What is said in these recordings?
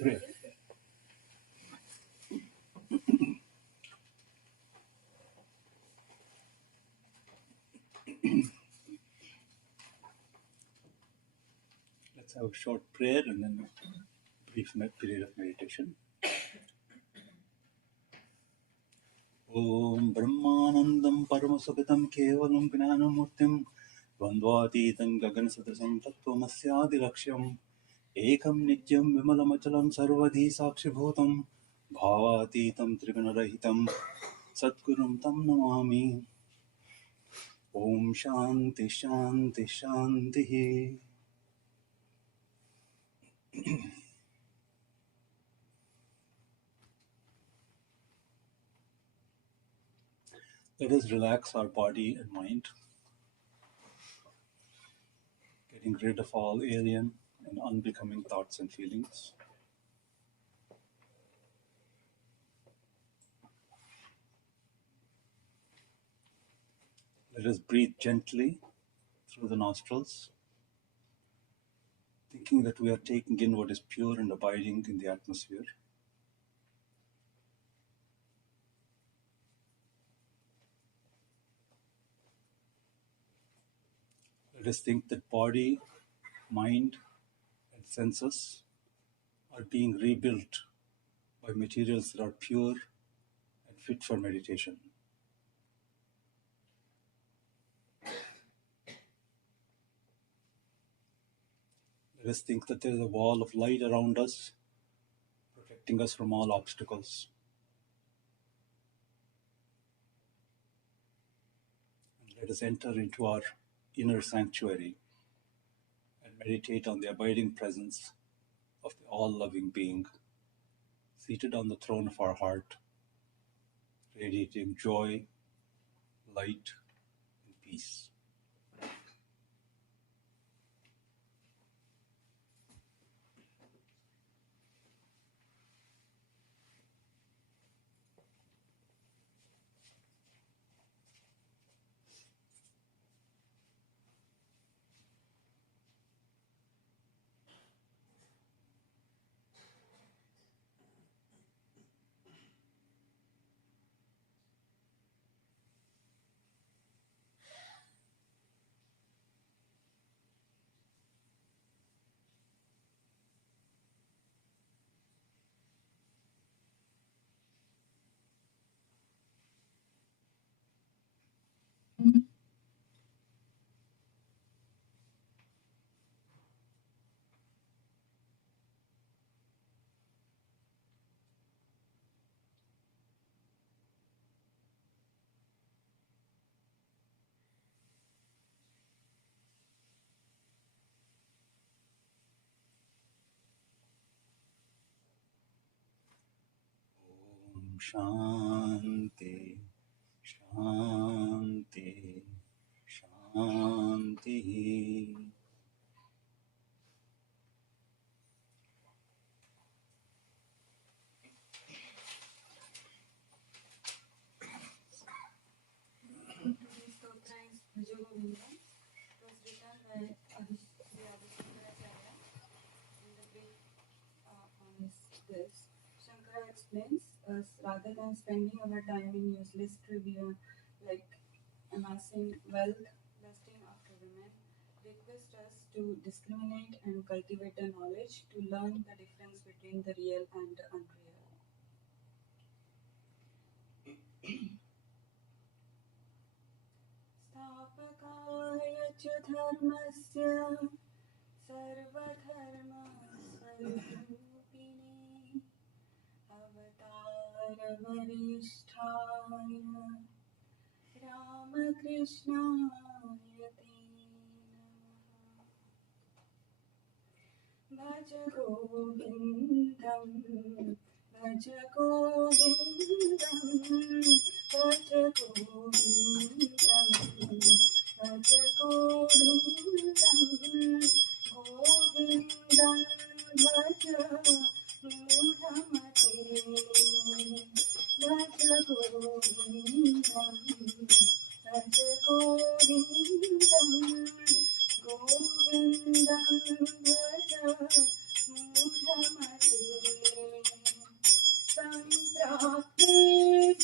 Great. Let's have a short prayer and then a brief period of meditation. Om Brahmanandam Paramasukhitam Kevalam Gnanamurtim Vandvatitam Gaganasadarsam Tattvamasyadirlakshyam Ekam Nityam Vimalamachalam Sarvadhi Sakshibhutam Bhavatitam Trigunarahitam Satgurum Tam Namami. Om Shanti Shanti Shanti. Let us relax our body and mind, getting rid of all alien and unbecoming thoughts and feelings. Let us breathe gently through the nostrils, thinking that we are taking in what is pure and abiding in the atmosphere. Let us think that body, mind, and senses are being rebuilt by materials that are pure and fit for meditation. Let us think that there is a wall of light around us, protecting us from all obstacles. And let us enter into our inner sanctuary and meditate on the abiding presence of the all-loving being, seated on the throne of our heart, radiating joy, light, and peace. Om Shanti, Shanti, Shanti. Today's Stotra is Bhajagovinda. It was written by Adhishankaracharya. In the brief on this, Shankara explains us rather than spending our time in useless trivia like amassing wealth, lusting after women, request us to discriminate and cultivate a knowledge to learn the difference between the real and the unreal. स्थापकाय च धर्मस्य सर्वधर्मस्वरूपिणे अवतारवरिष्ठाय रामकृष्णाय ते नमः। भज गोविन्दं भज गोविन्दं भज गोविन्दं भज गोविन्दं गोविन्दं भज मूढमते भज गोविन्दं भज गोविन्दं गोविन्दं भज मूढमते सम्प्राप्ते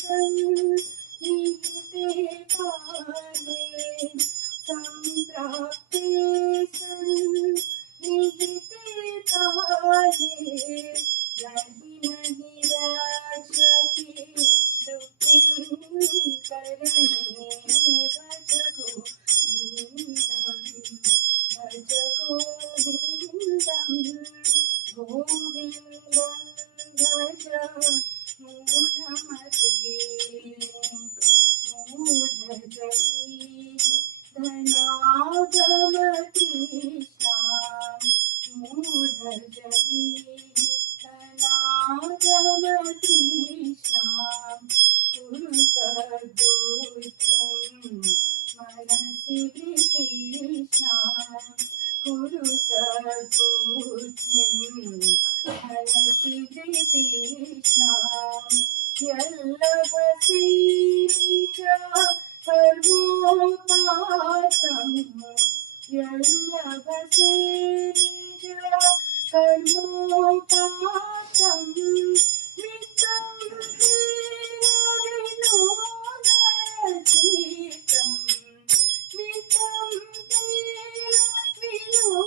सन्निहिते काले सम्प्राप्ते सन्निहिते काले नहि नहि राक्षति दुःखिं करणे भज गोविन्दं गोविन्दं भज मूढमते मूढजहि धनागमतीष्णां मूढजहि धनागमतीष्णां कुरु सद्बुद्धिं मनसि वितीक्ष्णां कुरु सद्बुद्धिं मनसि वितीक्ष्णां यल्लभसे निज कर्मोपातं यल्लभसे निज कर्मोपातं मित्रं तेन विनोदयचित्तं मित्रं तेन विनोदयचित्तं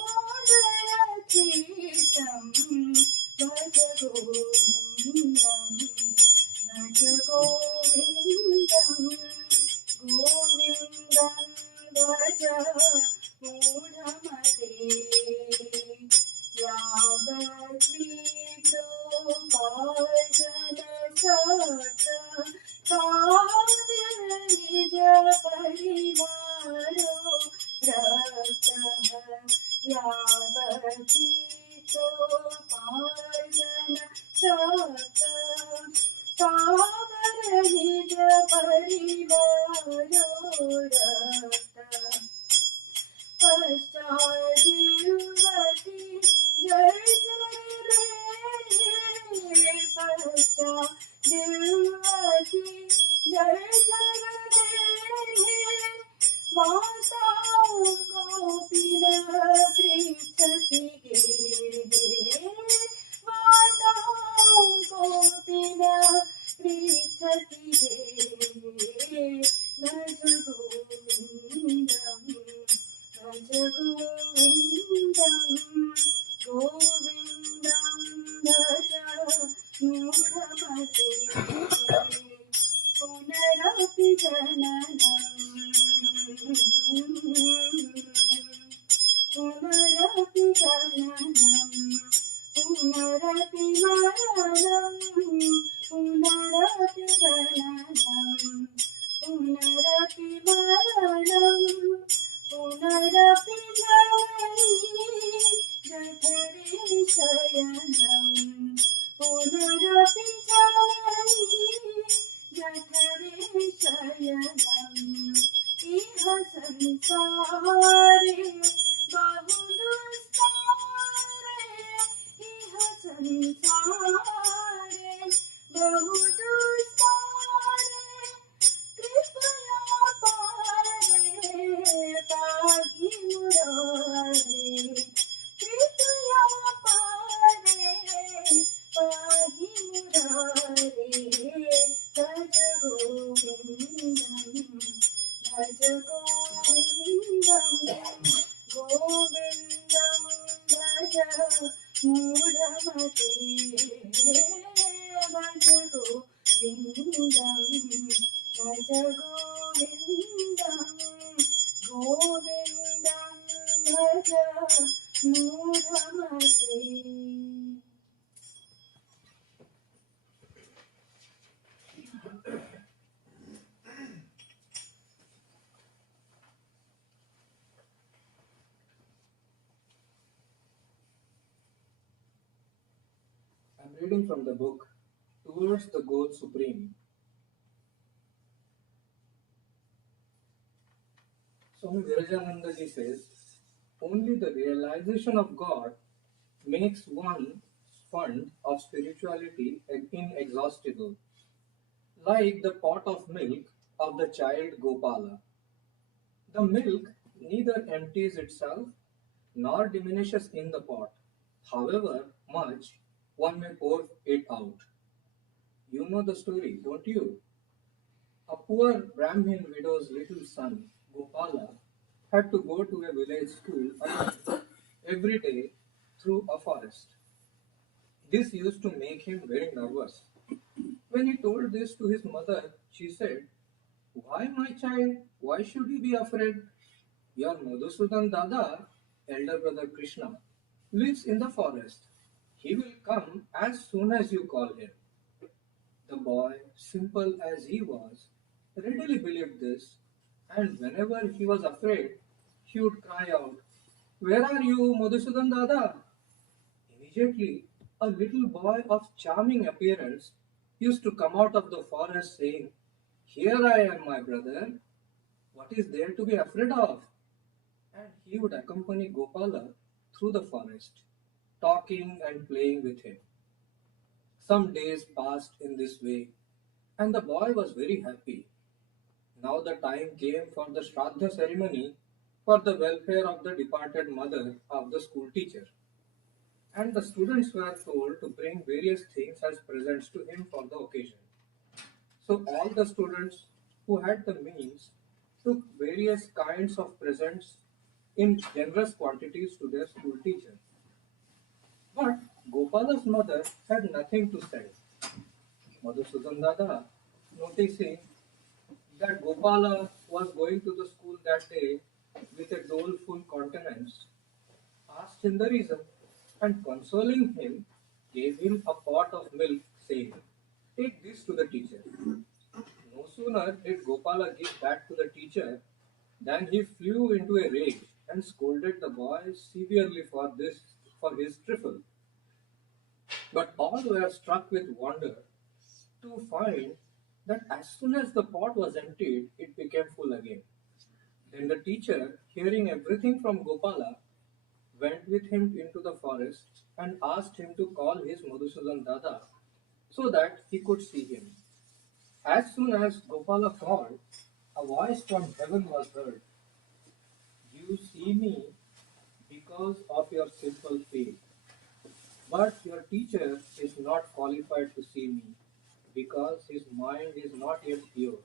भज गोविन्दं भज गोविन्दं गोविन्दं भज मूढमते यावद्विदोपार्जन सत निज परिवारो रतः यावद्विदोपार्जन सत निज परिवारो रतः पश्चाद्युवति जय जय पश्चाद्युवति जय जय माता कोऽपि न पृच्छति माता कोऽपि न पृच्छति भज गोविन्दम् भज गोविन्दं गोविन्दं भज मूढमते पुनरपि जननं पुनरपि जननं पुनरपि मरणं पुनरपि जननं पुनरपि मरणं पुनरपि जननी जठरे शयनं पुनरपि जननी जठरे शयनम् इह संसारे बहुदुस्तारे इह संसारे बहुदुस्तारे कृपया पारे पाहि मुरारे कृपया पारे पाहि मुरारे भज गोविन्दं भज गोविन्दं गोविन्दं भज मूढमते भज गोविन्दं भज गोविन्दं गोविन्दं भज मूढमते. I'm reading from the book Towards the Goal Supreme. Swami Virajananda ji says, only the realization of God makes one's fund of spirituality inexhaustible, like the pot of milk of the child Gopala. The milk neither empties itself nor diminishes in the pot, however much one may pour it out. You know the story, don't you? A poor Brahmin widow's little son, Gopala, had to go to a village school alone every day through a forest. This used to make him very nervous. When he told this to his mother, she said, "Why, my child? Why should you be afraid? Your Madhusudan Dada, elder brother Krishna, lives in the forest. He will come as soon as you call him." The boy, simple as he was, readily believed this, and whenever he was afraid, he would cry out, "Where are you, Madhusudan Dada?" Immediately, a little boy of charming appearance used to come out of the forest saying, "Here I am, my brother. What is there to be afraid of?" And he would accompany Gopala through the forest, talking and playing with him. Some days passed in this way, and the boy was very happy. Now the time came for the Shraddha ceremony for the welfare of the departed mother of the school teacher, and the students were told to bring various things as presents to him for the occasion. So all the students who had the means took various kinds of presents in generous quantities to their school teacher. But Gopala's mother had nothing to send. Madhusudan Dada, noticing that Gopala was going to the school that day with a doleful countenance, asked him the reason, and consoling him, gave him a pot of milk, saying, "Take this to the teacher." No sooner did Gopala give that to the teacher than he flew into a rage and scolded the boy severely for his trifle. But all were struck with wonder to find that as soon as the pot was emptied, it became full again. Then the teacher, hearing everything from Gopala, went with him into the forest and asked him to call his Madhusudan Dada so that he could see him. As soon as Gopala called, a voice from heaven was heard. "You see me because of your simple faith, but your teacher is not qualified to see me because his mind is not yet pure.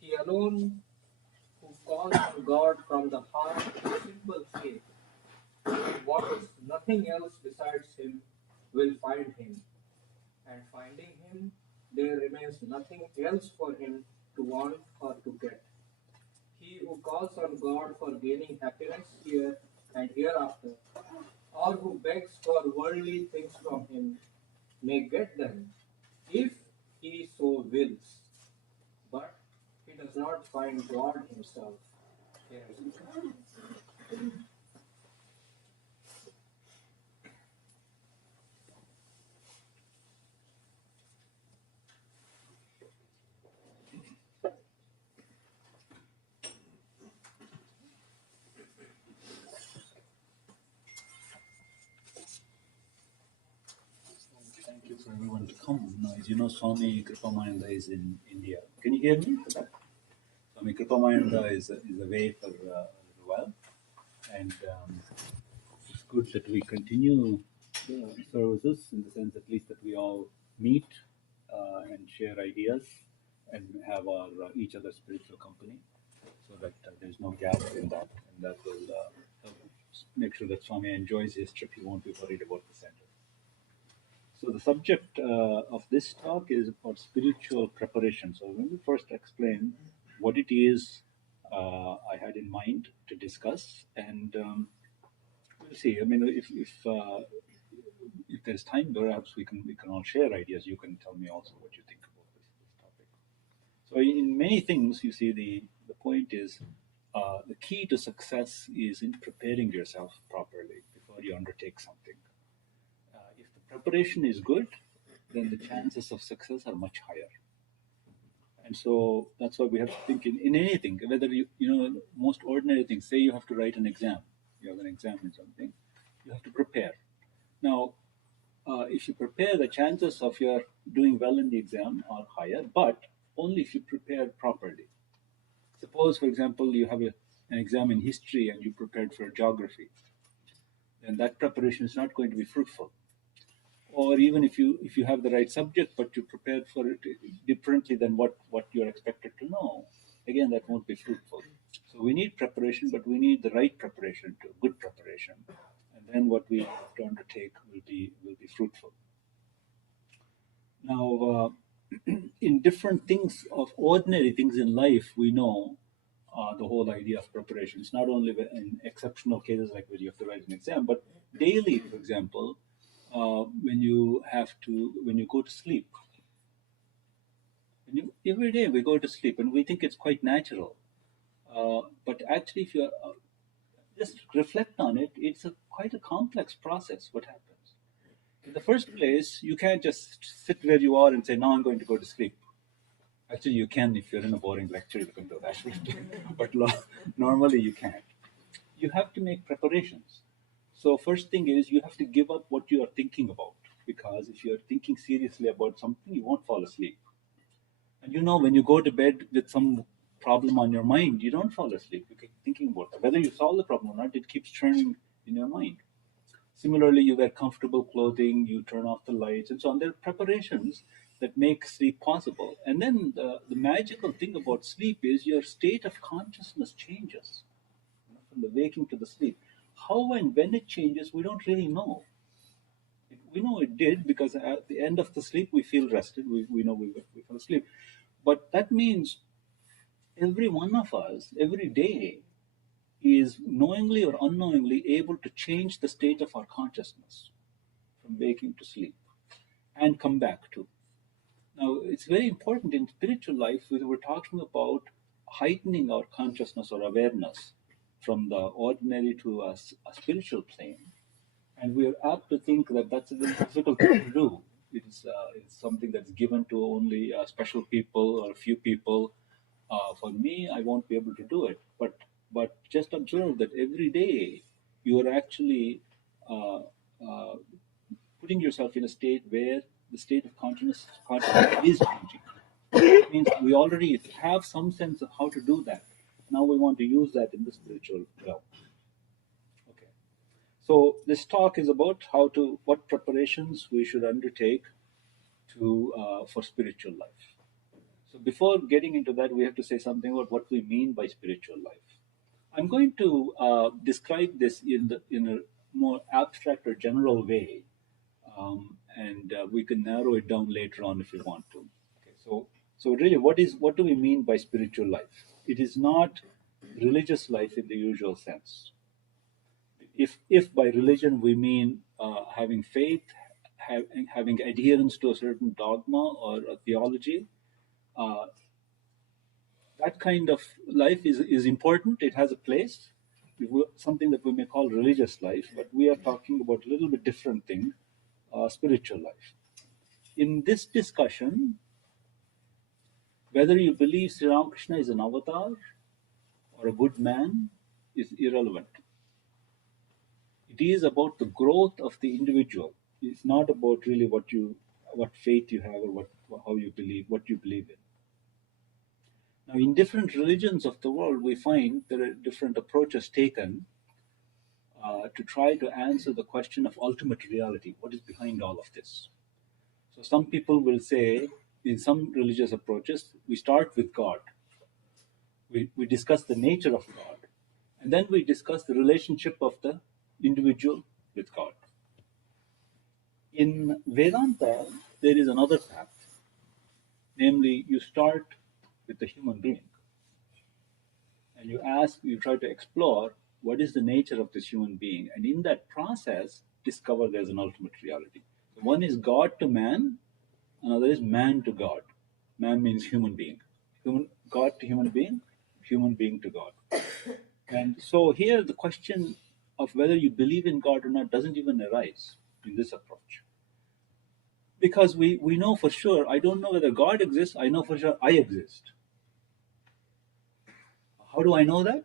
He alone who calls on God from the heart with simple faith and wants nothing else besides him will find him, and finding him, there remains nothing else for him to want or to get. He who calls on God for gaining happiness here and hereafter, or who begs for worldly things from him, may get them if he so wills, but he does not find God himself. Here is it. Thank you for everyone to come. Now, as you know, Swami Kripamananda is in India. Can you hear me? Swami Kripamananda is away for a little while, and it's good that we continue the services in the sense, at least, that we all meet and share ideas and have our each other's spiritual company, so that there's no gap in that, and that will help make sure that Swami enjoys his trip. He won't be worried about the center. So the subject of this talk is about spiritual preparation. So let me first explain what it is I had in mind to discuss, and we'll see. I mean, if there's time, perhaps we can all share ideas. You can tell me also what you think about this topic. So in many things, you see, the point is the key to success is in preparing yourself properly before you undertake something. If the preparation is good, then the chances of success are much higher. And so that's why we have to think in anything, whether most ordinary things. Say you have to write an exam, you have an exam in something, you have to prepare. Now, if you prepare, the chances of your doing well in the exam are higher, but only if you prepare properly. Suppose, for example, you have an exam in history and you prepared for geography, then that preparation is not going to be fruitful. Or even if you have the right subject but you prepared for it differently than what you're expected to know, again that won't be fruitful. So we need preparation, but we need the right preparation too, good preparation, and then what we have to undertake will be fruitful. Now, in different things of ordinary things in life, we know the whole idea of preparation. It's not only in exceptional cases like when you have to write an exam, but daily, for example, when you go to sleep. Every day we go to sleep and we think it's quite natural. But actually, if you just reflect on it, it's quite a complex process what happens. In the first place, you can't just sit where you are and say, now I'm going to go to sleep. Actually, you can if you're in a boring lecture, you can do that. But normally you can't. You have to make preparations. So first thing is you have to give up what you are thinking about, because if you're thinking seriously about something, you won't fall asleep. And when you go to bed with some problem on your mind, you don't fall asleep. You keep thinking about it. Whether you solve the problem or not, it keeps churning in your mind. Similarly, you wear comfortable clothing, you turn off the lights, and so on. There are preparations that make sleep possible. And then the magical thing about sleep is your state of consciousness changes from the waking to the sleep. How and when it changes, we don't really know. We know it did because at the end of the sleep, we feel rested. We know we fell asleep. But that means every one of us, every day, is knowingly or unknowingly able to change the state of our consciousness from waking to sleep and come back to. Now, it's very important in spiritual life, we're talking about heightening our consciousness or awareness from the ordinary to a spiritual plane. And we are apt to think that that's a very difficult thing to do. It's something that's given to only special people or a few people. For me, I won't be able to do it. But just observe that every day you are actually uh, putting yourself in a state where the state of consciousness is changing. It means we already have some sense of how to do that. Now we want to use that in the spiritual realm. Okay. So this talk is about what preparations we should undertake for spiritual life. So before getting into that, we have to say something about what we mean by spiritual life. I'm going to describe this in a more abstract or general way, and we can narrow it down later on if you want to. Okay, so really, what do we mean by spiritual life? It is not religious life in the usual sense. If by religion we mean having faith, having adherence to a certain dogma or a theology, uh, that kind of life is important. It has a place, something that we may call religious life, but we are talking about a little bit different thing, spiritual life. In this discussion, whether you believe Sri Ramakrishna is an avatar or a good man is irrelevant. It is about the growth of the individual. It's not about really what faith you have or how you believe, what you believe in. Now, in different religions of the world, we find there are different approaches taken to try to answer the question of ultimate reality. What is behind all of this? So some people will say, in some religious approaches, we start with God. We discuss the nature of God, and then we discuss the relationship of the individual with God. In Vedanta, there is another path, namely, you start with the human being, and you try to explore what is the nature of this human being, and in that process, discover there's an ultimate reality. So one is God to man, another is man to God. Man means human being. God to human being to God. And so here the question of whether you believe in God or not doesn't even arise in this approach. Because we know for sure, I don't know whether God exists, I know for sure I exist. How do I know that?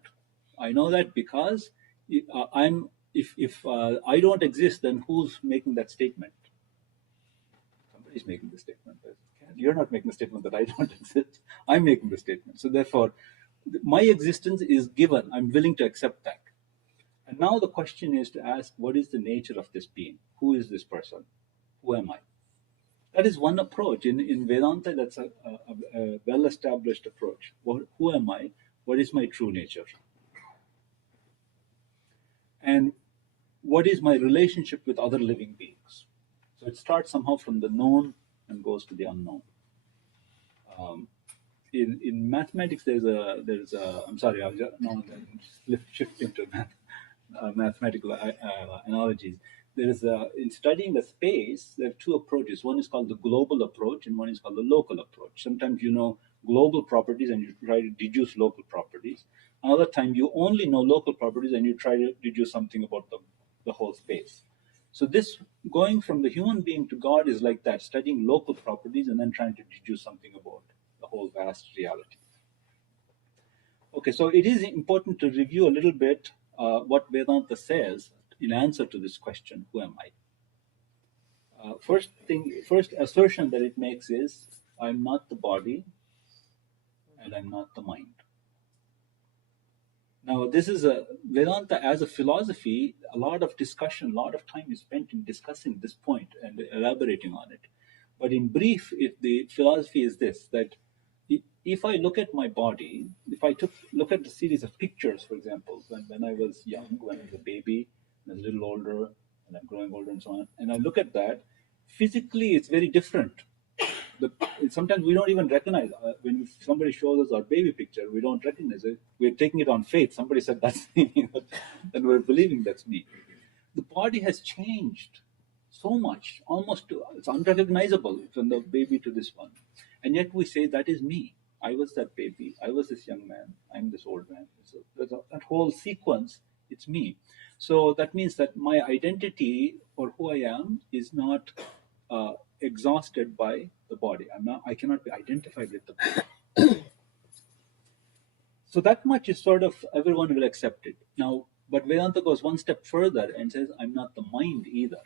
I know that because if I don't exist, then who's making that statement? Somebody's making the statement. You're not making the statement that I don't exist. I'm making the statement. So therefore, My existence is given. I'm willing to accept that. And now the question is to ask, what is the nature of this being? Who is this person? Who am I? That is one approach. In Vedanta, that's a well-established approach. Who am I? What is my true nature? And what is my relationship with other living beings? So it starts somehow from the known and goes to the unknown. Um, in mathematics, there's a I'm sorry, I'll just now shifting to mathematical analogies. There is in studying the space, there are two approaches. One is called the global approach, and one is called the local approach. Sometimes you know global properties and you try to deduce local properties. Another time you only know local properties and you try to deduce something about the whole space. So this going from the human being to God is like that, studying local properties and then trying to deduce something about the whole vast reality. Okay, so it is important to review a little bit what Vedanta says in answer to this question, who am I? First assertion that it makes is, I'm not the body and I'm not the mind. Now, this is a Vedanta as a philosophy. A lot of discussion, a lot of time is spent in discussing this point and elaborating on it. But in brief, the philosophy is this: that if I look at my body, if I look at the series of pictures, for example, when I was young, when I was a baby, and I was a little older, and I'm growing older, and so on, and I look at that, physically, it's very different. Sometimes we don't even recognize when somebody shows us our baby picture, we don't recognize it. We're taking it on faith. Somebody said that's me, and we're believing that's me. The body has changed so much, it's unrecognizable from the baby to this one, and yet we say that is me. I was that baby. I was this young man. I'm this old man. So that whole sequence, it's me. So that means that my identity or who I am is not exhausted by the body. I cannot be identified with the body. So that much is sort of everyone will accept it. Now, but Vedanta goes one step further and says, I'm not the mind either.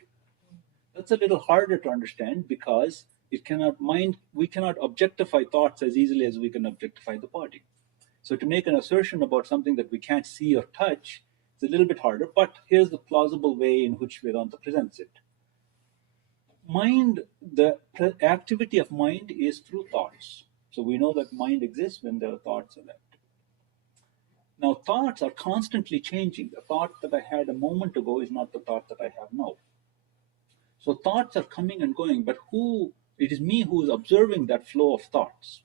That's a little harder to understand because we cannot objectify thoughts as easily as we can objectify the body. So to make an assertion about something that we can't see or touch is a little bit harder, but here's the plausible way in which Vedanta presents it. The activity of mind is through thoughts. So we know that mind exists when there are thoughts in it. Now, thoughts are constantly changing. The thought that I had a moment ago is not the thought that I have now. So thoughts are coming and going, but it is me who is observing that flow of thoughts.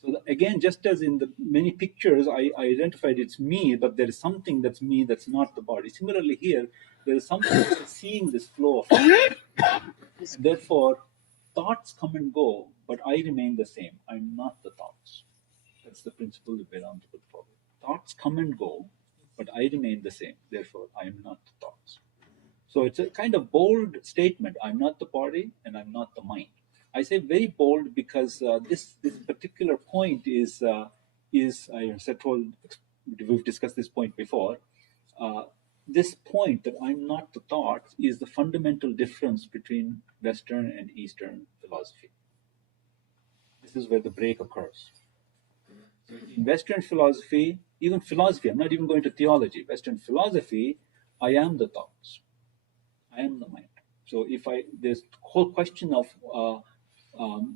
So again, just as in the many pictures, I identified it's me, but there is something that's me that's not the body. Similarly here, there is something that's seeing this flow of thoughts. And therefore, thoughts come and go, but I remain the same. I'm not the thoughts. That's the principle of Vedanta would follow. Thoughts come and go, but I remain the same. Therefore, I am not the thoughts. So it's a kind of bold statement. I'm not the body and I'm not the mind. I say very bold because this particular point is I said told we've discussed this point before. This point that I'm not the thoughts is the fundamental difference between Western and Eastern philosophy. This is where the break occurs. In Western philosophy, even philosophy, I'm not even going to theology. Western philosophy, I am the thoughts. I am the mind. So this whole question of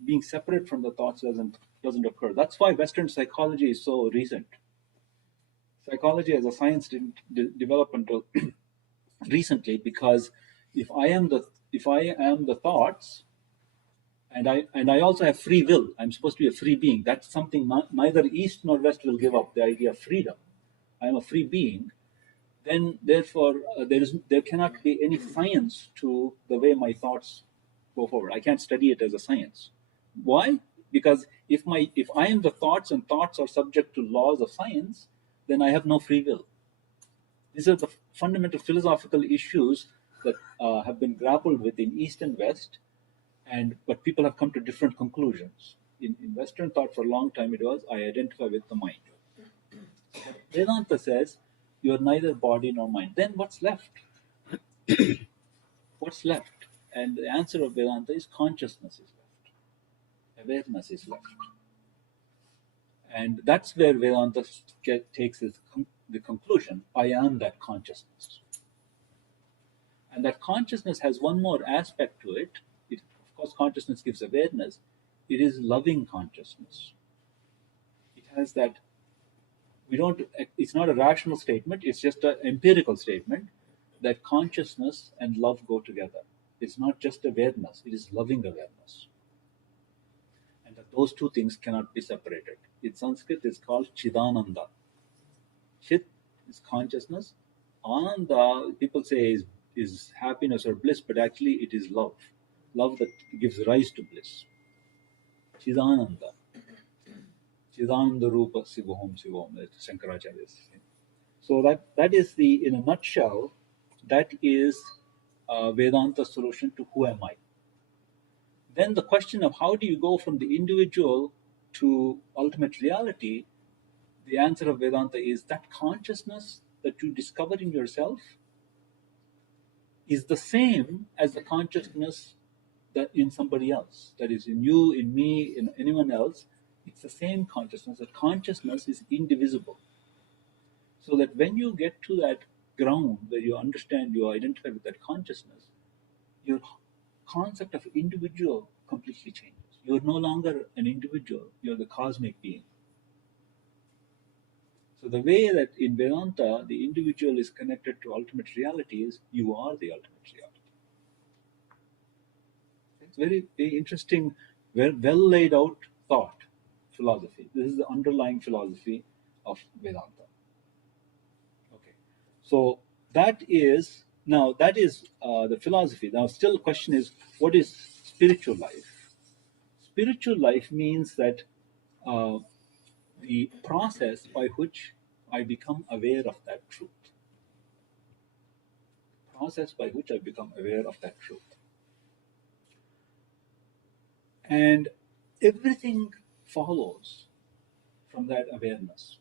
being separate from the thoughts doesn't occur. That's why Western psychology is so recent. Psychology as a science didn't develop until recently, because if I am the thoughts, and I also have free will, I'm supposed to be a free being. That's something neither East nor West will give up, the idea of freedom. I am a free being. Then therefore there cannot be any science to the way my thoughts go forward. I can't study it as a science. Why? Because if I am the thoughts and thoughts are subject to laws of science, then I have no free will. These are the fundamental philosophical issues that have been grappled with in East and West, but people have come to different conclusions. In Western thought for a long time it was, I identify with the mind. Vedanta says, you're neither body nor mind. Then what's left? What's left? And the answer of Vedanta is consciousness is left. Awareness is left. And that's where Vedanta takes the conclusion, I am that consciousness. And that consciousness has one more aspect to it. Of course, consciousness gives awareness. It is loving consciousness. It has that, it's not a rational statement, it's just an empirical statement that consciousness and love go together. It's not just awareness, it is loving awareness. And that those two things cannot be separated. In Sanskrit, it's called Chidananda. Chit is consciousness. Ananda, people say, is happiness or bliss, but actually it is love. Love that gives rise to bliss. Chidananda. Chidananda Rupa Sivoham Sivom, that's Shankaracharya's. So that is in a nutshell, that is Vedanta's solution to who am I. Then the question of how do you go from the individual to ultimate reality, the answer of Vedanta is that consciousness that you discover in yourself is the same as the consciousness that in somebody else, that is in you, in me, in anyone else. It's the same consciousness. That consciousness is indivisible. So that when you get to that ground where you understand, you identify with that consciousness, your concept of individual completely changes. You're no longer an individual, you're the cosmic being. So the way that in Vedanta the individual is connected to ultimate reality is you are the ultimate reality. It's very, very interesting, well laid out thought, philosophy. This is the underlying philosophy of Vedanta. Okay, so that is the philosophy. Now, still, the question is, what is spiritual life? Spiritual life means that the process by which I become aware of that truth. Process by which I become aware of that truth. And everything follows from that awareness.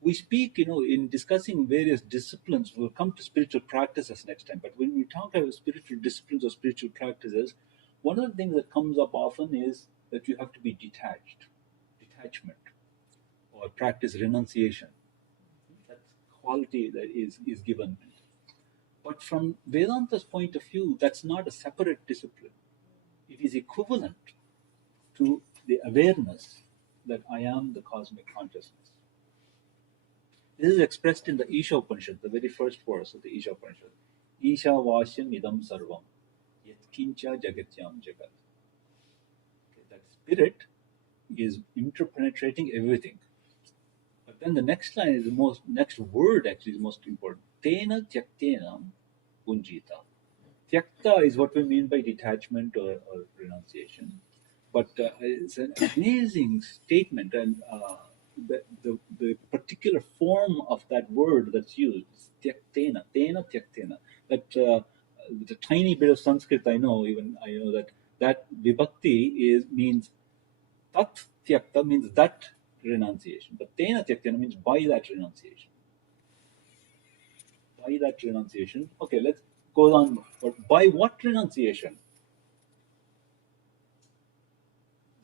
We speak, in discussing various disciplines, we'll come to spiritual practices next time, but when we talk about spiritual disciplines or spiritual practices, one of the things that comes up often is that you have to be detachment, or practice renunciation. That quality that is given. But from Vedanta's point of view, that's not a separate discipline. It is equivalent to the awareness that I am the cosmic consciousness. This is expressed in the Isha Upanishad, the very first verse of the Isha Upanishad. Isha Vashyam idam sarvam, yatkincha jagatyam jagat. That spirit is interpenetrating everything. But then the next line is next word actually is most important. Tena tyaktena punjita. Tyakta is what we mean by detachment or renunciation. But it's an amazing statement, and the particular form of that word that's used is tyaktena, tena tyaktena. That the tiny bit of Sanskrit I know that vibhakti means tat tyakta means that renunciation, but tena tyaktena means by that renunciation. By that renunciation. Okay, let's go on. But by what renunciation?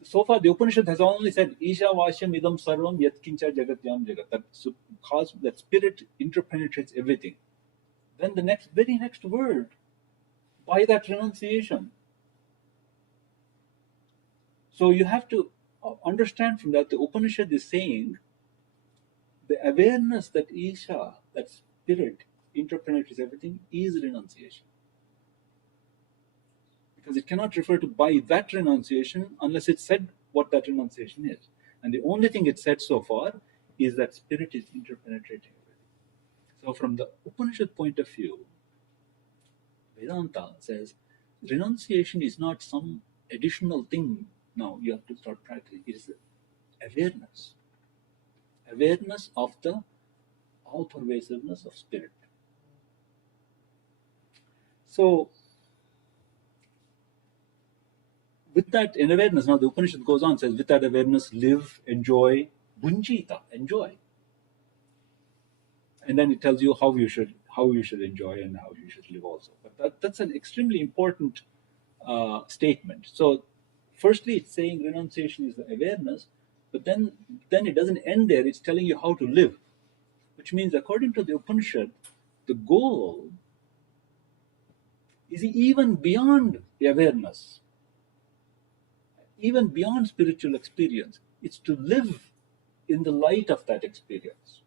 So far, the Upanishad has only said, Isha Vashyam idam sarvam yatkincha jagatyam jagat. That spirit interpenetrates everything. Then the very next word, by that renunciation. So you have to understand from that, the Upanishad is saying, the awareness that Isha, that spirit, interpenetrates everything, is renunciation. Because it cannot refer to by that renunciation unless it said what that renunciation is. And the only thing it said so far is that spirit is interpenetrating everything. So from the Upanishad point of view, Vedanta says renunciation is not some additional thing now you have to start practicing. It is awareness. Awareness of the all-pervasiveness of spirit. So with that in awareness, now the Upanishad goes on, says, with that awareness, live, enjoy, bunjita, enjoy. And then it tells you how you should enjoy and how you should live also. But that's an extremely important statement. So firstly, it's saying renunciation is the awareness, But then it doesn't end there. It's telling you how to live, which means, according to the Upanishad, the goal is even beyond the awareness, even beyond spiritual experience. It's to live in the light of that experience.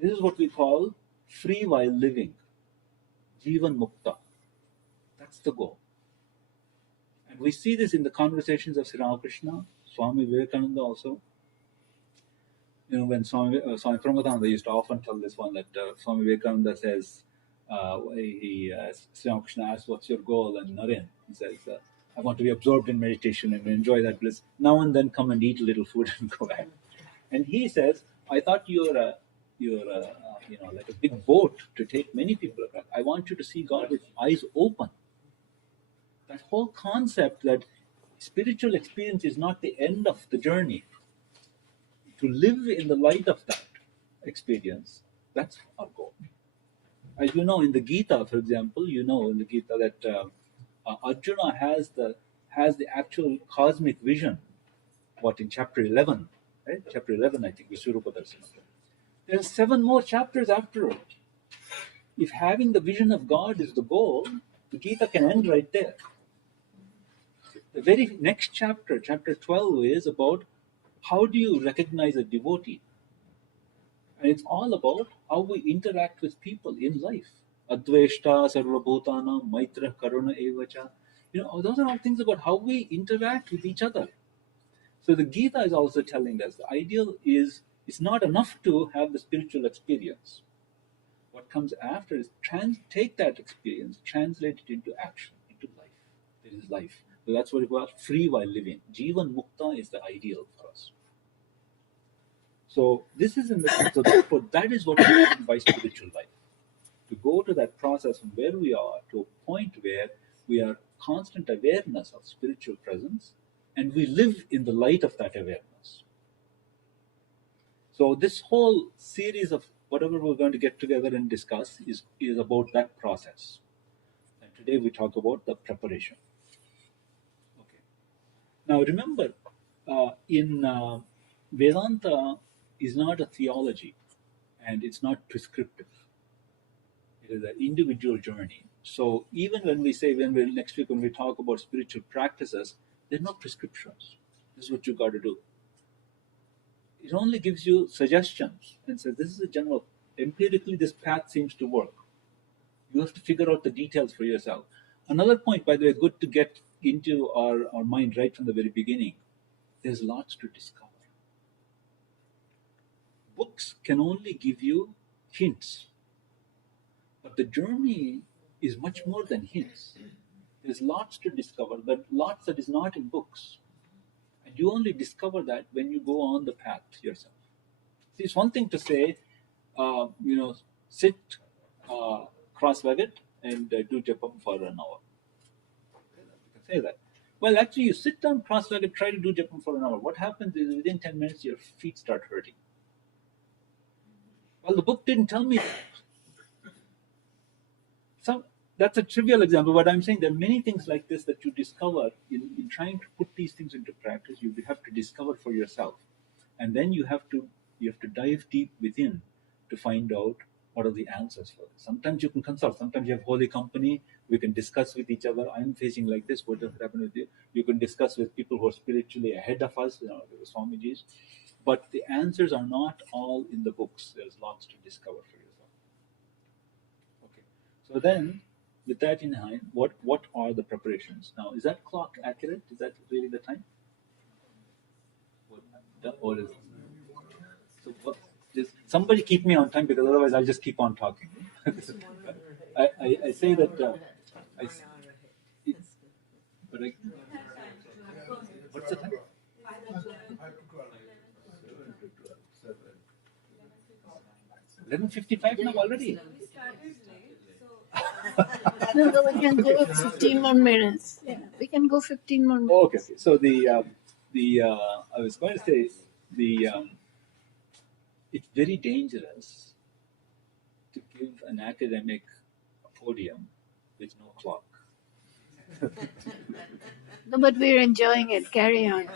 This is what we call free while living, Jivan Mukta. That's the goal. And we see this in the conversations of Sri Ramakrishna, Swami Vivekananda also. When Swami Pramadananda used to often tell this one that Swami Vivekananda says, Sri Ramakrishna asks, "What's your goal?" And Naren, he says, "I want to be absorbed in meditation and enjoy that bliss. Now and then come and eat a little food and go back." And he says, "I thought you're like a big boat to take many people across. I want you to see God with eyes open." That whole concept that spiritual experience is not the end of the journey. To live in the light of that experience, that's our goal. As you know, in the Gita, for example, in the Gita that Arjuna has the actual cosmic vision. What, in chapter 11, right? Chapter 11, I think, Vishwarupa Darsana. There's 7 more chapters after it. If having the vision of God is the goal, the Gita can end right there. The very next chapter, chapter 12, is about how do you recognize a devotee. And it's all about how we interact with people in life. Adveshta sarvabhutana maitra karuna evacha. Those are all things about how we interact with each other. So the Gita is also telling us the ideal is it's not enough to have the spiritual experience. What comes after is take that experience, translate it into action, into life. It is life. So that's what we call free while living. Jivan Mukta is the ideal for us. So this is so therefore that is what we mean by spiritual life. To go to that process from where we are to a point where we are constant awareness of spiritual presence, and we live in the light of that awareness. So this whole series of whatever we're going to get together and discuss is about that process. And today we talk about the preparation. Okay. Now remember, in Vedanta is not a theology, and it's not prescriptive. It is an individual journey. So even when we say, next week when we talk about spiritual practices, there are no prescriptions. This is what you got to do. It only gives you suggestions and says, this is a general, empirically this path seems to work. You have to figure out the details for yourself. Another point, by the way, good to get into our mind right from the very beginning, there's lots to discover. Books can only give you hints, but the journey is much more than hints. There's lots to discover, lots that is not in books. And you only discover that when you go on the path yourself. See, it's one thing to say, sit cross-legged and do japam for an hour. You can say that. Well, actually, you sit down cross-legged, try to do japam for an hour. What happens is within 10 minutes, your feet start hurting. Well, the book didn't tell me that. So that's a trivial example, but I'm saying there are many things like this that you discover in trying to put these things into practice. You have to discover for yourself, and then you have to dive deep within to find out what are the answers for this. Sometimes you can consult. Sometimes you have holy company. We can discuss with each other. I'm facing like this. What has happened with you? You can discuss with people who are spiritually ahead of us, the Swamijis. But the answers are not all in the books. There's lots to discover for yourself. Okay. So then, with that in mind, what are the preparations? Now, is that clock accurate? Is that really the time? Or is so? Somebody keep me on time, because otherwise I'll just keep on talking. I say that. What's the time? 11:55 now already. No, we can go 15 more minutes. Yeah, we can go 15 more minutes. Okay. So I was going to say it's very dangerous to give an academic a podium with no clock. No, but we're enjoying it. Carry on.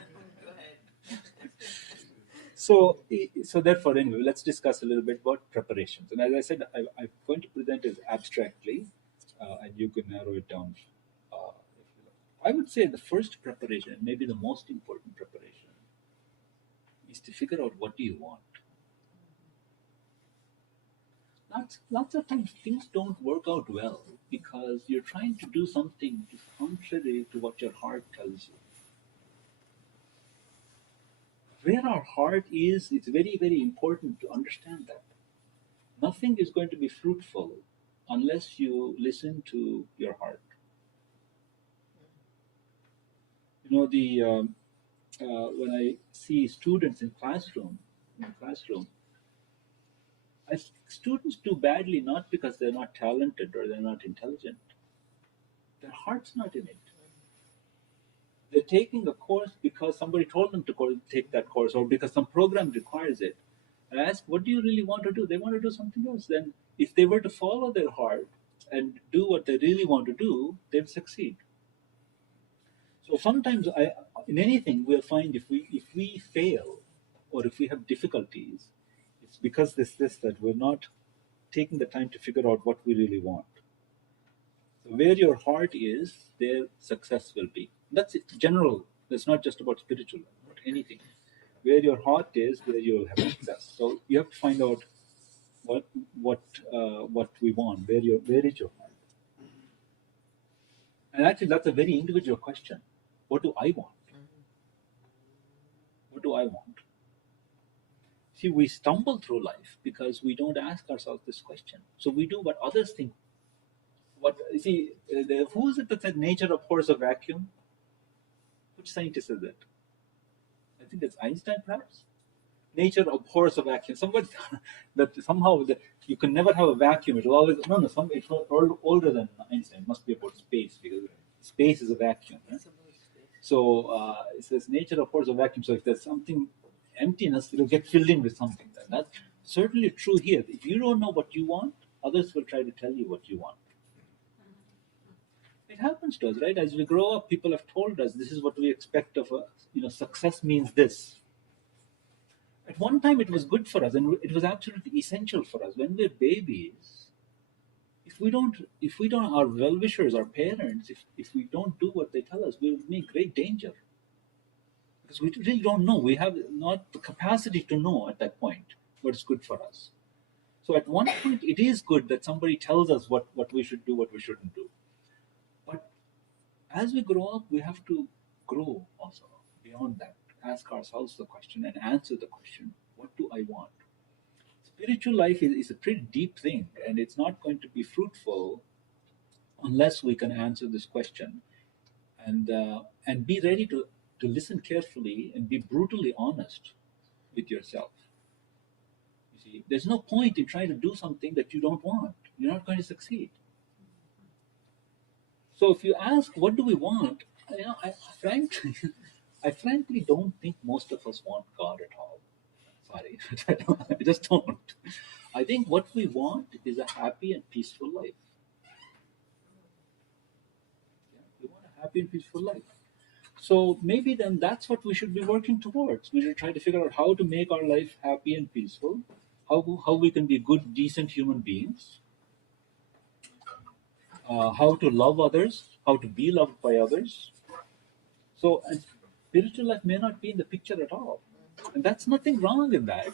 So therefore, anyway, let's discuss a little bit about preparations. And as I said, I'm going to present it abstractly, and you can narrow it down. If you like. I would say the first preparation, maybe the most important preparation, is to figure out what do you want. Lots of times things don't work out well because you're trying to do something which is contrary to what your heart tells you. Where our heart is, it's very, very important to understand that. Nothing is going to be fruitful unless you listen to your heart. You know, when I see students in the classroom, students do badly not because they're not talented or they're not intelligent. Their heart's not in it. They're taking a course because somebody told them to take that course or because some program requires it. And I ask, what do you really want to do? They want to do something else. Then, if they were to follow their heart and do what they really want to do, they'd succeed. So sometimes, in anything, we'll find if we fail or if we have difficulties, it's because that we're not taking the time to figure out what we really want. So where your heart is, there success will be. That's it, general. That's not just about spiritual, about anything. Where your heart is, there you will have success. So you have to find out what we want. Where is your heart? And actually, that's a very individual question. What do I want? What do I want? See, we stumble through life because we don't ask ourselves this question. So we do what others think. Who is it that said nature abhors a vacuum? Which scientist said that? I think it's Einstein, perhaps. Nature abhors a vacuum. Somebody that somehow you can never have a vacuum. It will always it's older than Einstein. It must be about space because space is a vacuum. Right? So it says nature abhors a vacuum. So if there's something emptiness, it will get filled in with something. That's certainly true here. If you don't know what you want, others will try to tell you what you want. It happens to us, right? As we grow up, people have told us this is what we expect of us. Success means this. At one time, it was good for us, and it was absolutely essential for us. When we're babies, if we don't, our well-wishers, our parents, if we don't do what they tell us, we'll be in great danger. Because we really don't know. We have not the capacity to know at that point what's good for us. So at one point, it is good that somebody tells us what we should do, what we shouldn't do. But as we grow up, we have to grow also beyond that. Ask ourselves the question and answer the question, what do I want? Spiritual life is a pretty deep thing, and it's not going to be fruitful unless we can answer this question and be ready to listen carefully and be brutally honest with yourself. You see, there's no point in trying to do something that you don't want. You're not going to succeed. So if you ask, what do we want? I frankly don't think most of us want God at all. Sorry, I just don't. I think what we want is a happy and peaceful life. We want a happy and peaceful life. So maybe then that's what we should be working towards. We should try to figure out how to make our life happy and peaceful, how we can be good, decent human beings, how to love others, how to be loved by others. So, and spiritual life may not be in the picture at all. And that's nothing wrong in that.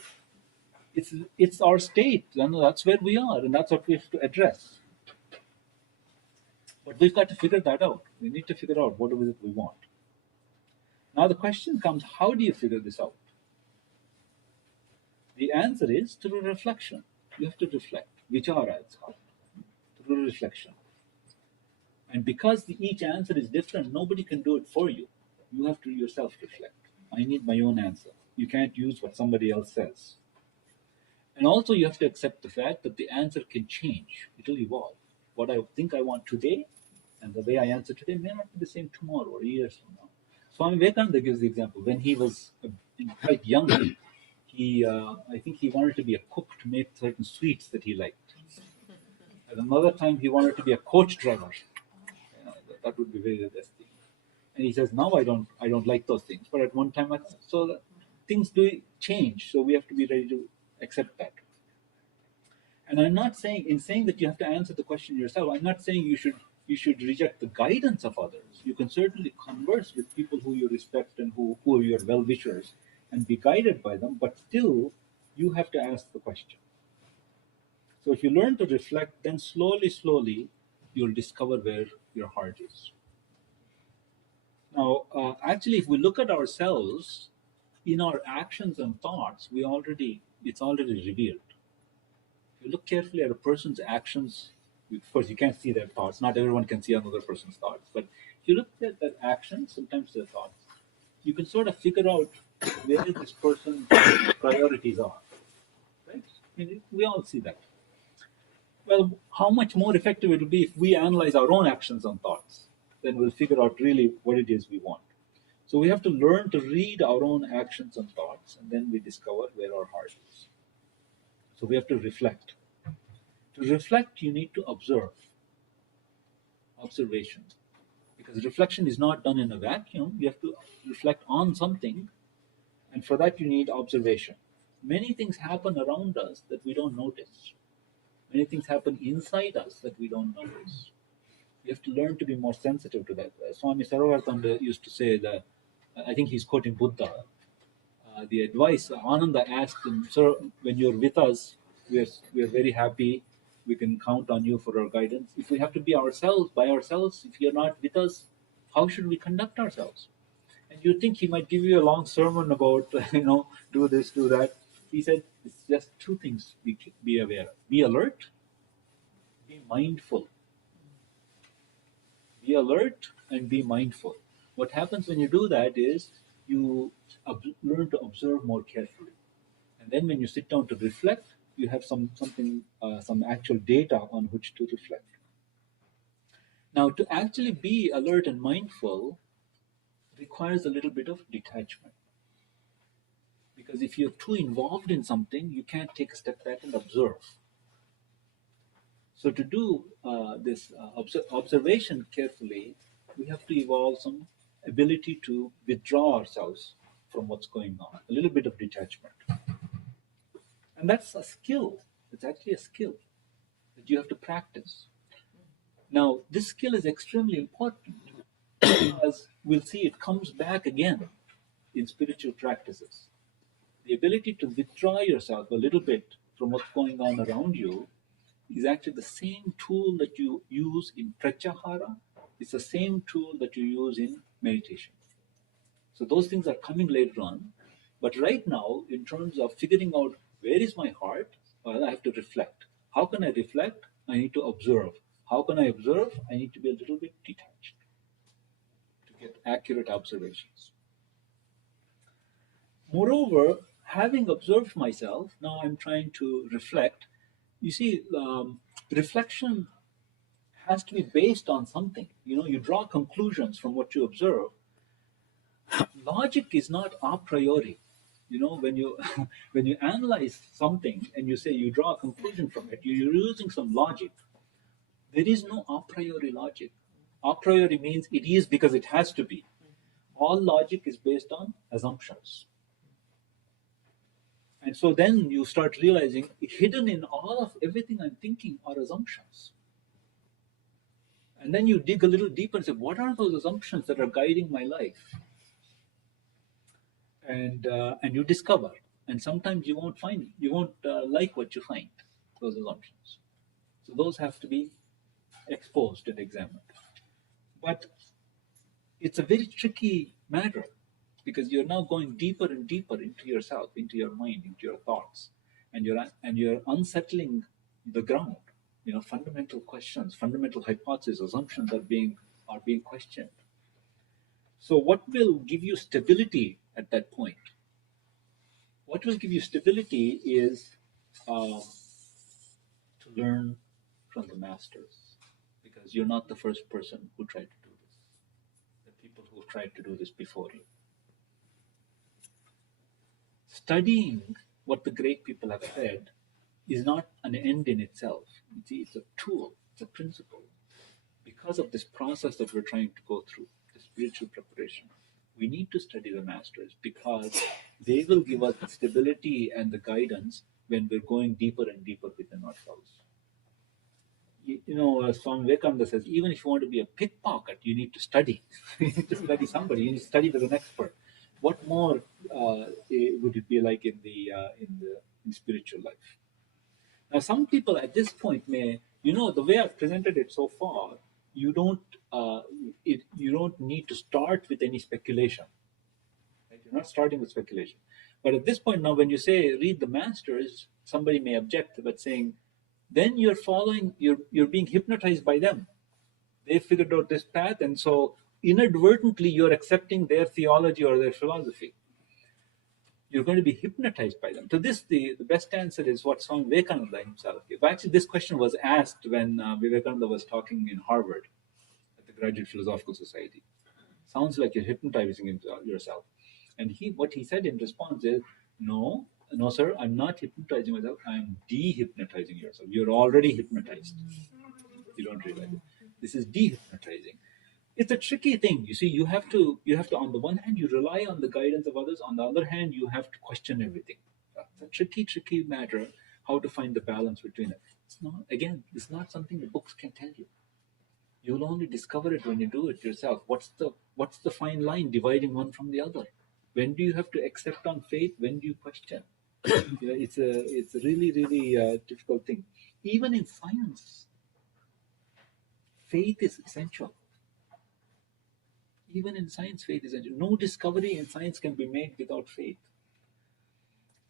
It's our state, and that's where we are, and that's what we have to address. But we've got to figure that out. We need to figure out what is it we want. Now the question comes, how do you figure this out? The answer is through reflection. You have to reflect. Vichara, it's called. Through reflection. And because each answer is different, nobody can do it for you. You have to yourself reflect. I need my own answer. You can't use what somebody else says. And also you have to accept the fact that the answer can change. It will evolve. What I think I want today and the way I answer today may not be the same tomorrow or years from now. Swami Vivekananda gives the example. When he was quite young, I think he wanted to be a cook to make certain sweets that he liked. At another time, he wanted to be a coach driver. That would be very the best thing. And he says, now I don't like those things. But at one time, things do change, so we have to be ready to accept that. And I'm not saying, in saying that you have to answer the question yourself, I'm not saying you should reject the guidance of others. You can certainly converse with people who you respect and who are your well-wishers and be guided by them, but still you have to ask the question. So if you learn to reflect, then slowly you'll discover where your heart is. Now, actually, if we look at ourselves, in our actions and thoughts, it's already revealed. If you look carefully at a person's actions, of course, you can't see their thoughts. Not everyone can see another person's thoughts. But if you look at their actions, sometimes their thoughts, you can sort of figure out where this person's priorities are. Right? I mean, we all see that. Well, how much more effective it will be if we analyze our own actions and thoughts? Then we'll figure out really what it is we want. So we have to learn to read our own actions and thoughts, and then we discover where our heart is. So we have to reflect. To reflect, you need to observe. Observation. Because reflection is not done in a vacuum. You have to reflect on something, and for that you need observation. Many things happen around us that we don't notice. Many things happen inside us that we don't notice. We have to learn to be more sensitive to that. Swami Saravaratanda used to say that, I think he's quoting Buddha, the advice Ananda asked him, "Sir, when you're with us, we're very happy. We can count on you for our guidance. If we have to be by ourselves, if you're not with us, how should we conduct ourselves?" And you think he might give you a long sermon about, do this, do that. He said, it's just two things be aware of. Be alert, be mindful. Be alert and be mindful. What happens when you do that is you learn to observe more carefully. And then when you sit down to reflect, you have some actual data on which to reflect. Now, to actually be alert and mindful requires a little bit of detachment. Because if you're too involved in something, you can't take a step back and observe. So to do this observation carefully, we have to evolve some ability to withdraw ourselves from what's going on, a little bit of detachment. And that's a skill. It's actually a skill that you have to practice. Now, this skill is extremely important because we'll see it comes back again in spiritual practices. The ability to withdraw yourself a little bit from what's going on around you is actually the same tool that you use in pratyahara. It's the same tool that you use in meditation. So those things are coming later on. But right now, in terms of figuring out where is my heart, well, I have to reflect. How can I reflect? I need to observe. How can I observe? I need to be a little bit detached to get accurate observations. Moreover, having observed myself, now I'm trying to reflect. You see, reflection has to be based on something. You draw conclusions from what you observe. Logic is not a priori. When you when you analyze something and you say you draw a conclusion from it, you're using some logic. There is no a priori logic. A priori means it is because it has to be. All logic is based on assumptions. And so then you start realizing hidden in all of everything I'm thinking are assumptions. And then you dig a little deeper and say, what are those assumptions that are guiding my life? And you discover. And sometimes you won't like what you find, those assumptions. So those have to be exposed and examined. But it's a very tricky matter because you're now going deeper and deeper into yourself, into your mind, into your thoughts, and you're unsettling the ground. Fundamental questions, fundamental hypotheses, assumptions are being questioned. So what will give you stability at that point? What will give you stability is to learn from the masters, because you're not the first person who tried to do this. The people who have tried to do this before you. Studying what the great people have said is not an end in itself. It's a tool, it's a principle. Because of this process that we're trying to go through, the spiritual preparation, we need to study the masters because They will give us the stability and the guidance when we're going deeper and deeper within ourselves. Swami Vivekananda says, even if you want to be a pickpocket, you need to study. You need to study somebody. You need to study with an expert. What more would it be like in in spiritual life? Now, some people at this point may, the way I've presented it so far, you don't need to start with any speculation. Right? You're not starting with speculation. But at this point now, when you say read the masters, somebody may object, but saying, then you're being hypnotized by them. They figured out this path, and so inadvertently you're accepting their theology or their philosophy. You're going to be hypnotized by them. To this, the best answer is what Swami Vivekananda himself gave. Actually, this question was asked when Vivekananda was talking in Harvard at the Graduate Philosophical Society. Sounds like you're hypnotizing yourself. And what he said in response is, no, sir, I'm not hypnotizing myself. I'm de-hypnotizing yourself. You're already hypnotized. You don't realize it. This is de-hypnotizing. It's a tricky thing. You see, you have to, on the one hand, you rely on the guidance of others. On the other hand, you have to question everything. It's a tricky matter, how to find the balance between it. It's not something the books can tell you. You'll only discover it when you do it yourself. What's the fine line dividing one from the other? When do you have to accept on faith? When do you question? It's a really difficult thing. Even in science, faith is essential. Even in science, faith is essential. No discovery in science can be made without faith.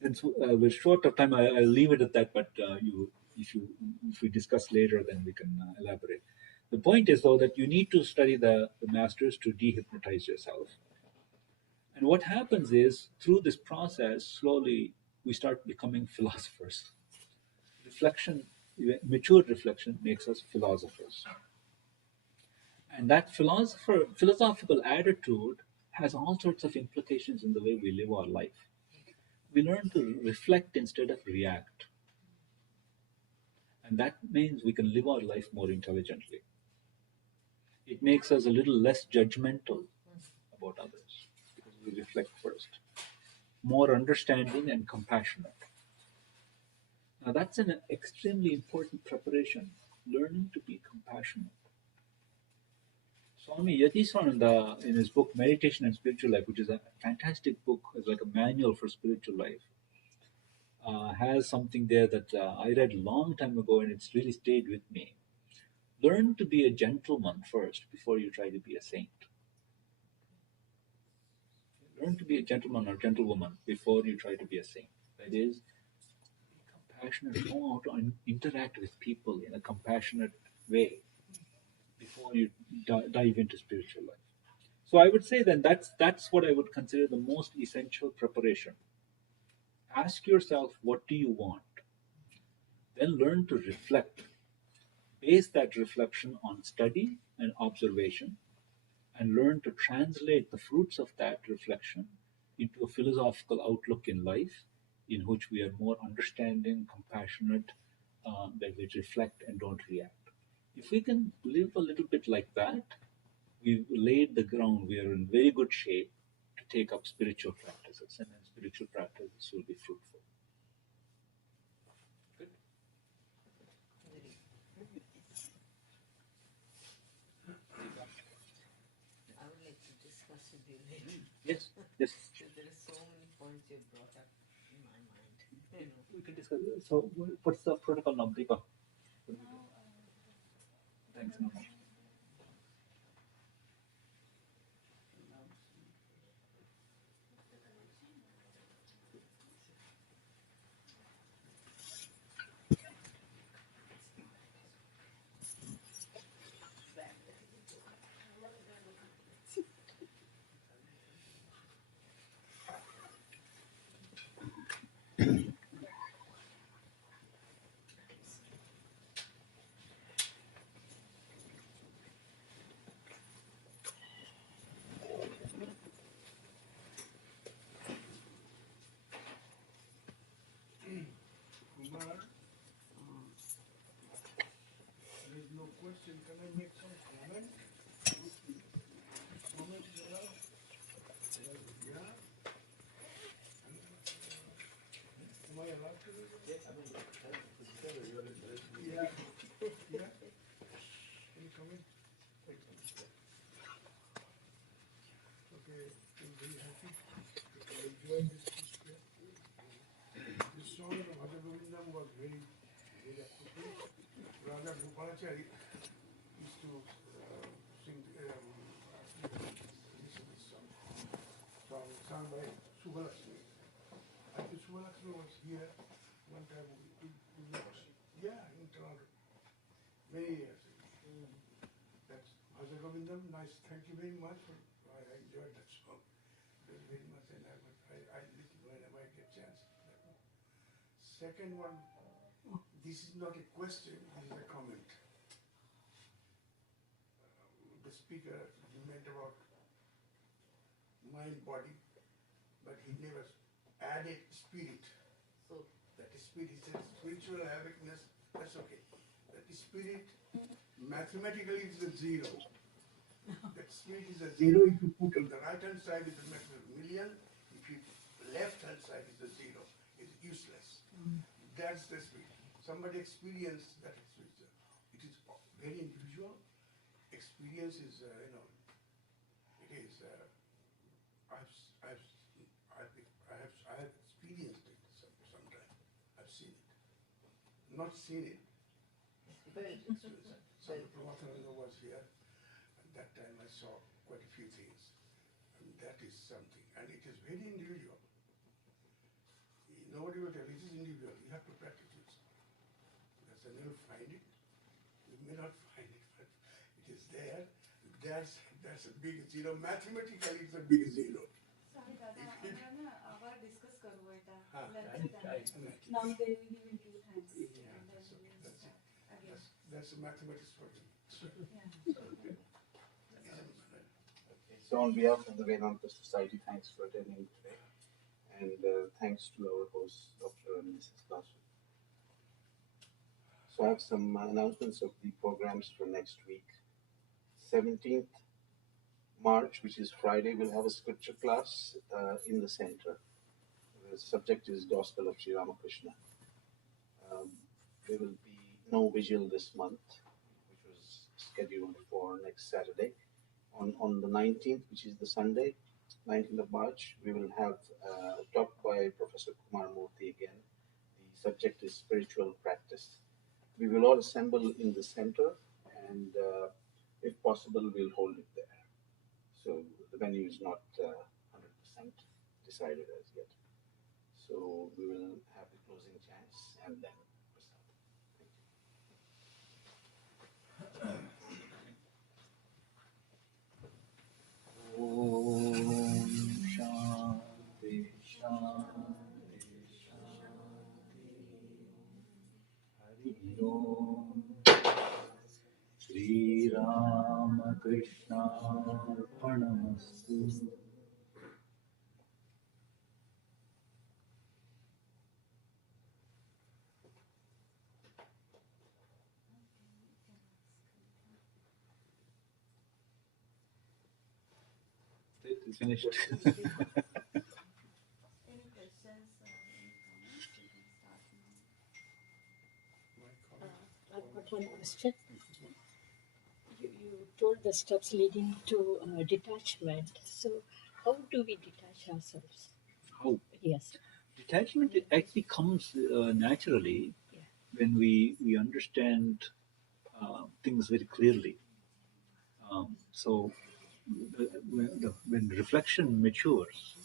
Since we're short of time, I'll leave it at that. But if we discuss later, then we can elaborate. The point is, though, that you need to study the masters to de-hypnotize yourself. And what happens is, through this process, slowly we start becoming philosophers. Reflection, mature reflection, makes us philosophers. And that philosophical attitude has all sorts of implications in the way we live our life. We learn to reflect instead of react. And that means we can live our life more intelligently. It makes us a little less judgmental about others because we reflect first. More understanding and compassionate. Now that's an extremely important preparation, learning to be compassionate. Swami Yatiswananda, in his book Meditation and Spiritual Life, which is a fantastic book, it's like a manual for spiritual life, has something there that I read a long time ago and it's really stayed with me. Learn to be a gentleman first before you try to be a saint. Learn to be a gentleman or gentlewoman before you try to be a saint. That is, be compassionate, know how to interact with people in a compassionate way before you dive into spiritual life. So I would say then that's what I would consider the most essential preparation. Ask yourself, what do you want? Then learn to reflect. Base that reflection on study and observation, and learn to translate the fruits of that reflection into a philosophical outlook in life in which we are more understanding, compassionate, that we reflect and don't react. If we can live a little bit like that, we've laid the ground. We are in very good shape to take up spiritual practices, and then spiritual practices will be fruitful. Good. I would like to discuss with you later. Yes. So there are so many points you brought up in my mind. We can discuss. So, what's the protocol now, Deepa? Thanks so much. Kumar, there is no question. Can I make some comment? Comment is allowed? Yeah. Yeah. Yeah. Any comment? Okay, I'm very happy to enjoy this display. This song of Bhaja Govindam was very, very appropriate. Raja Gopalachari used to sing this song sung by Subhalakshmi. I think Subhalakshmi was here one time. Yeah, in Toronto, many years ago. That's Bhaja Govindam. Nice. Thank you very much. I enjoyed that song very much, and I listen whenever I get chance. Second one, this is not a question, this is a comment. The speaker meant about mind, body, but he never added spirit. So That spirit, he said spiritual awakeness, that's okay. That spirit, mathematically is a zero. That spirit is a zero if you put on the right hand side is a million, if you left hand side is a zero, it's useless. That's the spirit. Somebody experienced that experience. It is very individual. Experience is, it is. I have experienced it sometime. I've seen it, not seen it. Some Prabhupada was here. At that time, I saw quite a few things, and that is something. And it is very individual. Nobody will tell you, it is individual. You have to practice it. That's when you'll find it. You may not find it, but it is there. That's a big zero. Mathematically, it's a big zero. Sorry, Dada, I'm gonna discuss करूँ बेटा. Now Now they will give you two hands. Yeah, And then that's okay. we will start again. That's mathematics for you. Yeah. So on behalf of the Vedanta Society, thanks for attending today. And thanks to our hosts, Dr. and Mrs. Klasu. So I have some announcements of the programs for next week. 17th March, which is Friday, we'll have a scripture class in the center. The subject is Gospel of Sri Ramakrishna. There will be no vigil this month, which was scheduled for next Saturday. On the 19th, which is the Sunday, 19th of March, we will have a talk by Professor Kumar Murty again. The subject is spiritual practice. We will all assemble in the center, and if possible, we'll hold it there. So the venue is not 100% decided as yet. So we will have the closing chants and then Om Shanti Shanti Shanti Hari Om Sri Ramakrishna Arpanamastu. It's finished. Any questions or any comments? You can start now. I've got one question. You told the steps leading to detachment. So, how do we detach ourselves? How? Yes. Detachment actually comes naturally when we understand things very clearly. So when reflection matures,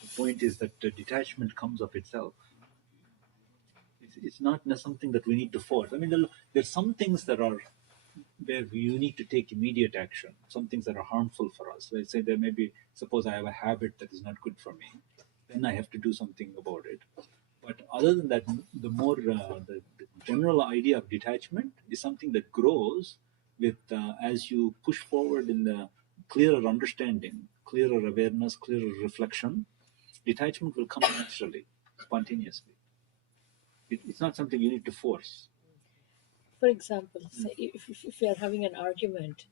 the point is that detachment comes of itself. It's not something that we need to force. I mean, there's some things that are where you need to take immediate action. Some things that are harmful for us. Let's say there may be, suppose I have a habit that is not good for me, then I have to do something about it. But other than that, the more the general idea of detachment is something that grows with as you push forward in the clearer understanding, clearer awareness, clearer reflection. Detachment will come naturally, spontaneously. It's not something you need to force. For example, say if we are having an argument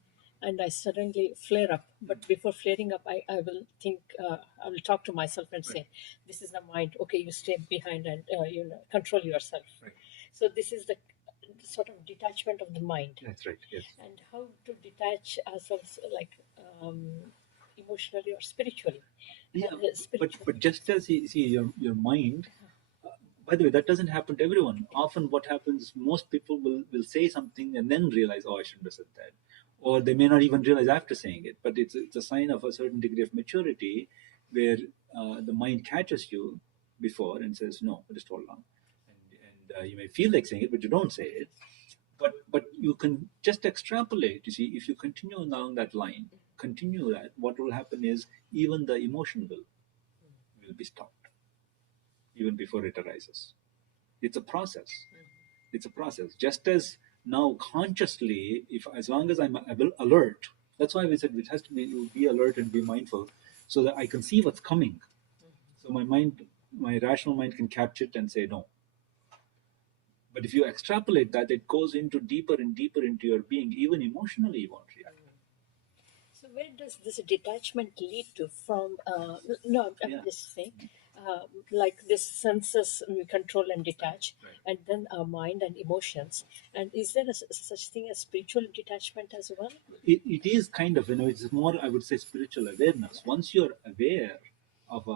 and I suddenly flare up. But before flaring up, I will think, I will talk to myself and say, this is the mind. Okay, you stay behind and control yourself. Right. So this is the sort of detachment of the mind. That's right. Yes. And how to detach ourselves, like emotionally or spiritually. Yeah, Spiritually. but just as you see your mind. By the way, that doesn't happen to everyone. Often, what happens, most people will say something and then realize, oh, I shouldn't have said that, or they may not even realize after saying it. But it's a sign of a certain degree of maturity, where the mind catches you before and says, no, just hold on, and you may feel like saying it, but you don't say it. But you can just extrapolate. You see, if you continue along that line, continue that, what will happen is even the emotion will be stopped even before it arises. It's a process. It's a process. Just as now consciously, if as long as I'm alert, that's why we said it has to be alert and be mindful, so that I can see what's coming. So my rational mind can catch it and say no. But if you extrapolate that, it goes into deeper and deeper into your being. Even emotionally, you won't react. So where does this detachment lead to from? No, I'm Yeah. just saying, like this senses we control and detach, Right. and then our mind and emotions. And is there such thing as spiritual detachment as well? It is kind of, it's more, I would say, spiritual awareness. Once you're aware of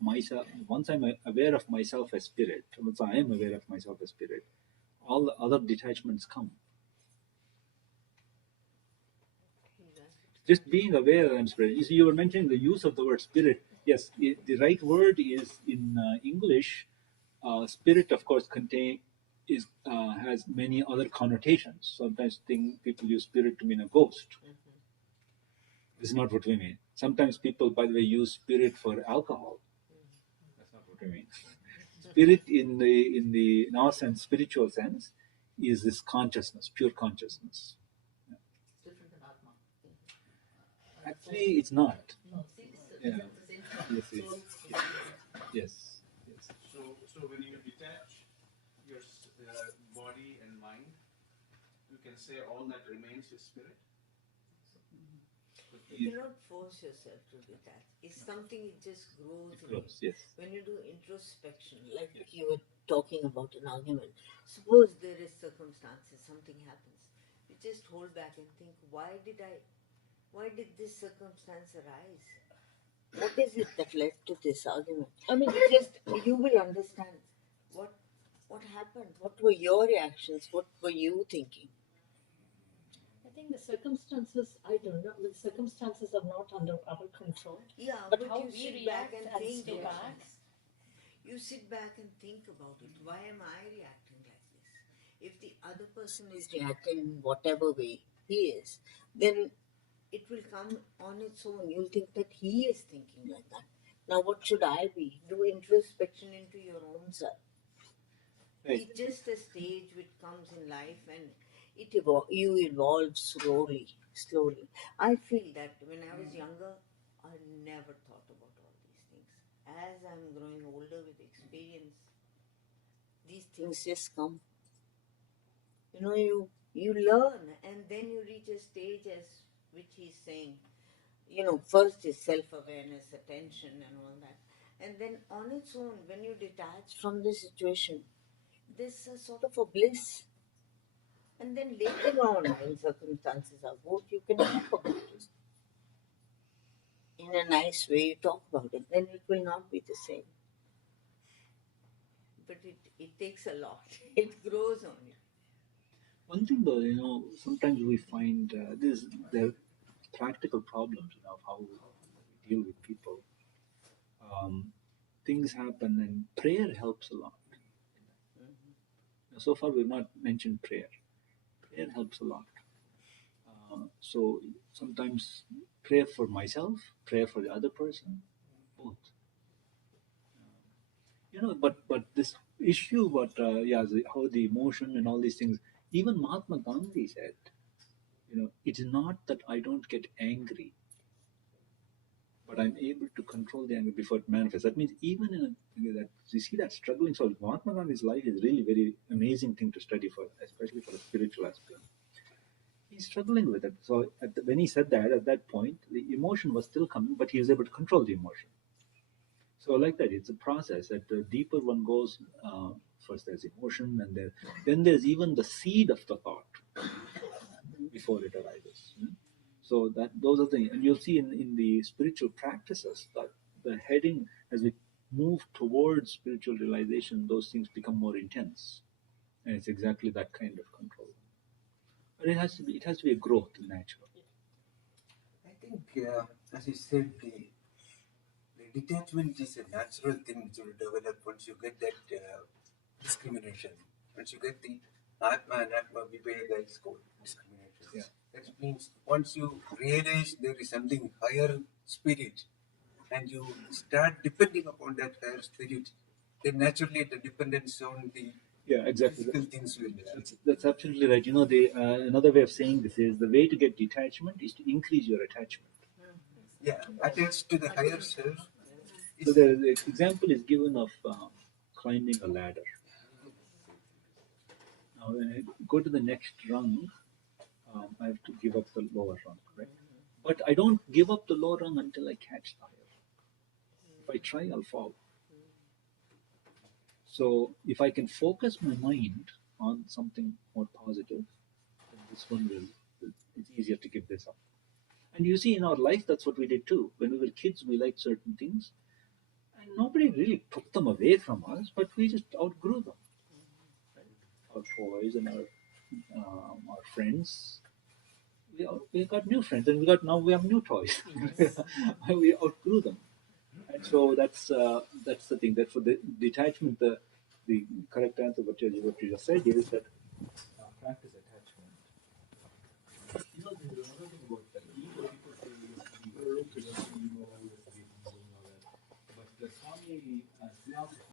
myself, once I'm aware of myself as spirit, once I am aware of myself as spirit, all the other detachments come. Just being aware that I'm spirit. You see, you were mentioning the use of the word spirit. Yes, the right word is in English. Spirit, of course, has many other connotations. Sometimes people use spirit to mean a ghost. This is not what we mean. Sometimes people, by the way, use spirit for alcohol. That's not what we mean. Spirit, in our sense, spiritual sense, is this consciousness, pure consciousness. Different than Atma. Actually, it's not. Yeah. Yes, Yes, yes, yes. So when you detach your body and mind, you can say all that remains is spirit. You cannot force yourself to detach. It's something, it just grows in you. Yes. When you do introspection, like you were talking about an argument, suppose there is circumstances, something happens. You just hold back and think, why did this circumstance arise? What is it that led to this argument? I mean, you will understand what happened. What were your reactions? What were you thinking? I think the circumstances, I don't know, the circumstances are not under our control. Yeah, but but how you we sit react back and and think stay about back. it. You sit back and think about it. Why am I reacting like this? If the other person is reacting in whatever way he is, then it will come on its own. You'll think that he is thinking like that. Now, what should I be? Do introspection into your own self. Right. It's just a stage which comes in life, and you evolve slowly. I feel that when I was younger, I never thought about all these things. As I'm growing older with experience, these things just come. You learn, and then you reach a stage as which he's saying. First is self-awareness, attention, and all that, and then on its own, when you detach from the situation, there's a sort of a bliss. And then later on, when circumstances are good, you can talk about it. In a nice way, you talk about it. Then it will not be the same. But it takes a lot. It grows on you. One thing though, sometimes we find there are practical problems, of how we deal with people. Things happen, and prayer helps a lot. So far, we've not mentioned prayer. Prayer helps a lot. So sometimes prayer for myself, prayer for the other person, both. But this issue about how the emotion and all these things. Even Mahatma Gandhi said, it's not that I don't get angry, but I'm able to control the anger before it manifests. That means even that you see that struggling soul. Mahatma Gandhi's life is really very amazing thing to study for, especially for a spiritual aspect. he's struggling with it. So when he said that, at that point, the emotion was still coming, but he was able to control the emotion. So like that, it's a process. That the deeper one goes, first there's emotion, and then there's even the seed of the thought before it arises. So that those are the, and you'll see in the spiritual practices that the heading, as we move towards spiritual realization, those things become more intense, and it's exactly that kind of control. But it has to be a growth natural. I think, as you said, the detachment is a natural thing which will develop once you get that discrimination. Once you get the Atma and Atma Viveka is called discrimination. Yeah. That means once you realize there is something higher spirit and you start depending upon that higher spirit, then naturally the dependence on the Exactly. physical things will. That's absolutely right. Another way of saying this is the way to get detachment is to increase your attachment. Yeah, attached to the higher self. So the example is given of climbing a ladder. Now, when I go to the next rung, I have to give up the lower rung, right? But I don't give up the lower rung until I catch the higher. If I try, I'll fall. So if I can focus my mind on something more positive, then this one it's easier to give this up. And you see, in our life, that's what we did too. When we were kids, we liked certain things, and nobody really took them away from us, but we just outgrew them. Right? Our toys and our friends, we got new friends, and now we have new toys. We outgrew them, and so that's the thing. That for the detachment, the correct answer what you just said is that practice attachment. There's another thing about that. Ego, people say ego, but the Swami philosophy